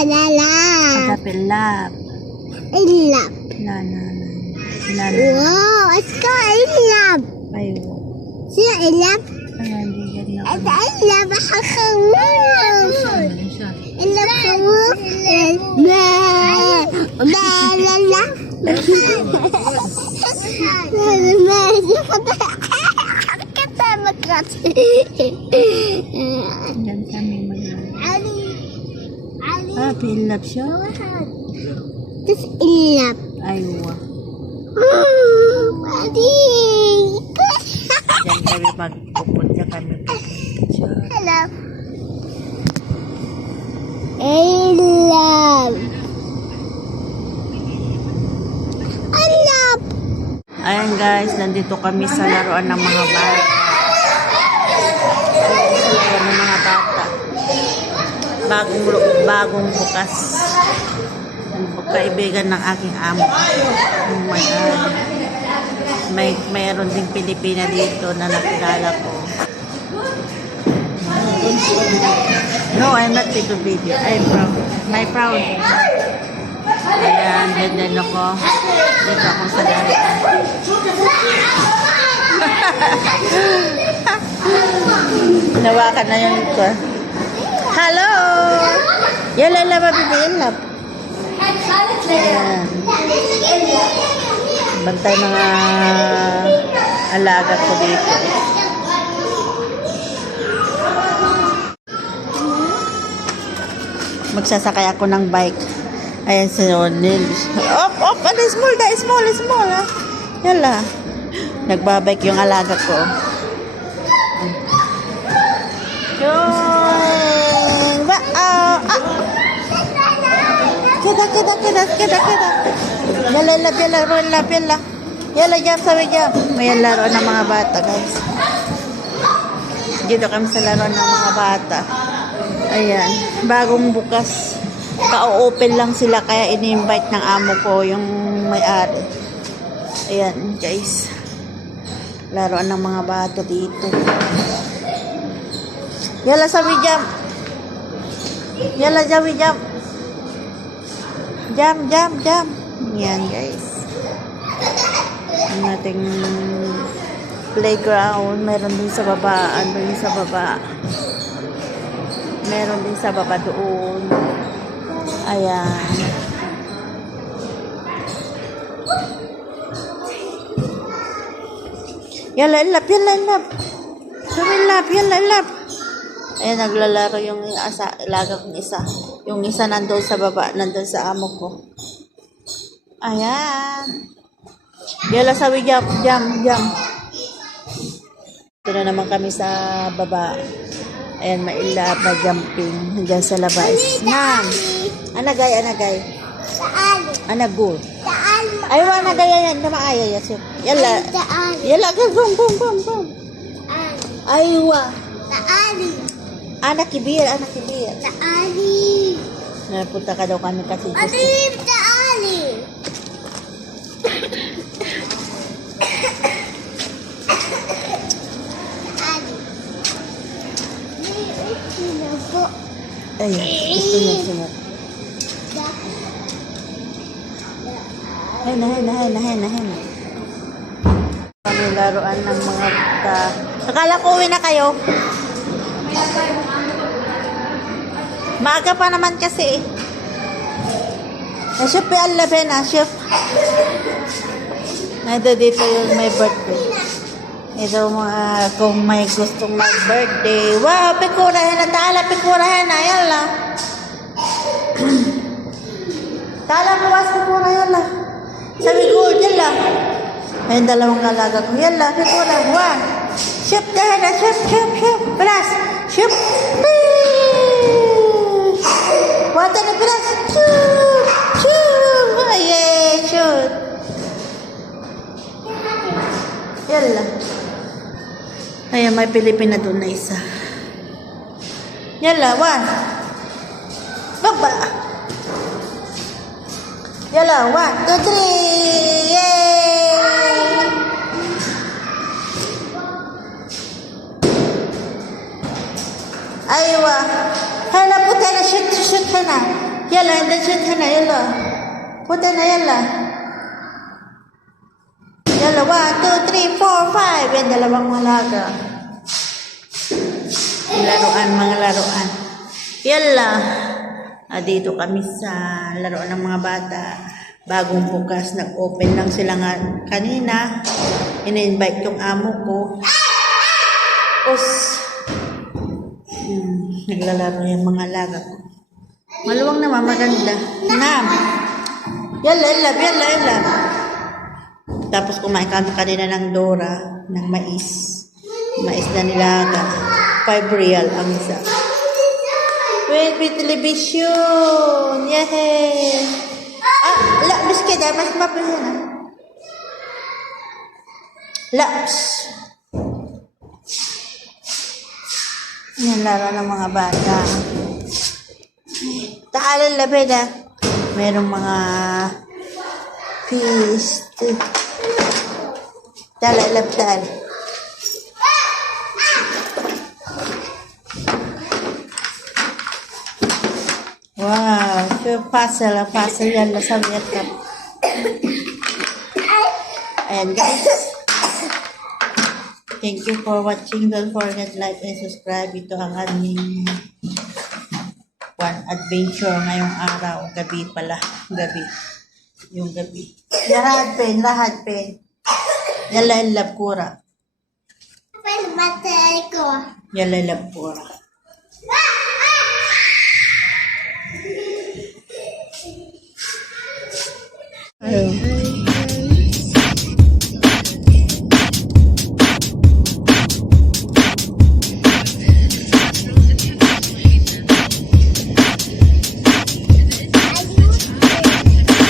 Halala. Kapilap. I love. La la la. La la. Wow, it's called I love. Ayo. See, I love. Ayan, bigyan na And kami. I love حخوف I love خوف لا لا لا لا Yan kami mag علي علي Ah, pilap siya. This ilap. Aywa. Adi. Diyan kami magpupunta kami. Siya. Hello. Ilap. Ilap. Ayan guys, nandito kami sa laruan ng mga bata. Ng mga bata. Bagong, bagong bukas. Kaibigan ng aking amo. Yung may, ah, may, mayroon ding Pilipina dito na nakilala ko. No, I'm not taking video. I'm proud. My proud. Ayan, ganyan ako. Dito ako sa. Nawakan na yung ko. Hello! Yala la baby, yala. Ayan. Bantay mga alaga ko dito. Magsasakay ako ng bike. Ayan si Ronil. Op, op, ano, small da, small, small, ha? Yala. Nagbabike yung alaga ko. Yun! Kita, kita, kita. Yala, yala, yala, yala, yala. Yala, jam, sabi jam. May laro ng mga bata, guys. Dito kami sa laro ng mga bata. Ayan, bagong bukas. Ka-open lang sila kaya ini-invite ng amo ko yung may-ari. Ayan, guys. Laruan ng mga bata dito. Yala sabi jam. Yala sabi jam. Jam, jam, jam. Yan, guys. Ang ating playground. Meron din sa baba. Ano din sa baba. Meron din sa baba doon. Ayan. Yala, lap, yala, lap. Sabi, lap, yala, lap. Ayan, naglalaro yung asa, ilaga kong isa. Yung isa nandun sa baba, nandun sa amo ko. Ayan. Yala, sabi, jam, jam, jam. Ito na naman kami sa baba. Ayan, mailap na jumping. Hanggang sa labas. Ma'am. Anagay, anagay. Saan? Anagul. Saan? Ay, anagay yan. Namaaya yan. Yala. Saan? Yala, bum, bum, bum, bum. Saan? Ay, wa. Saan? Anak kibir, anak kibir. Saan? Napunta ka daw kami kasi. Alif saan? Ayun, gusto niya sumuk. Hay na, hay na, hay na, hay na, hay na. Kami laruan ng mga bata. Akala ko uwi na kayo. Maaga pa naman kasi eh. Na-ship yung alabe na, ship. Nado dito yung may birthday. Ito mga kung may gustong mag-birthday. Wow, pikurahin na tala, pikurahin na. Yala. tala mo was pikura yala. Sabi ko, yala. Ayun dalawang alaga ko. Yala, pikura. One. Ship dahil na. Ship, ship, ship. Plus. Ship. Water na plus. Shoot. Shoot. Yay, shoot. Yala. Ayan, may Pilipina doon na isa. Yala, one. Baba. Yala, one, two, three. Yay! Aywa. Hay na puti na, shoot, shoot, hay na. Yalla, dashin ka na, yalla. Punta na, yalla. Yalla, one, two, three, four, five. Yan, dalawang malaga. Laruan, mga laruan. Yalla. Ah, kami sa laruan ng mga bata. Bagong bukas, nag-open lang sila nga kanina. In-invite yung amo ko. Os. Hmm, naglalaro yung mga laga ko. Maluwang naman, maganda. Nam. Yalla, yalla, yalla, yalla. Tapos kumain kami kanina ng Dora, ng mais. Mais na nilaga. 5 real ang isa. Wait, may television! Yay! Ah, la, biscuit ah, mas mapin yan ah. Laps. Yan laro ng mga bata. Taalan labid ah. Merong mga feast. Tala labtal. Wow, so puzzle, ah, puzzle yan na sa Vietnam. Ayan guys. Thank you for watching. Don't forget like and subscribe. Ito ang aming adventure ngayong araw, gabi pala, gabi. Yung gabi. Lahad pen, lahad pen. Yala lab kura. ko. Yala lab kura. Ayun.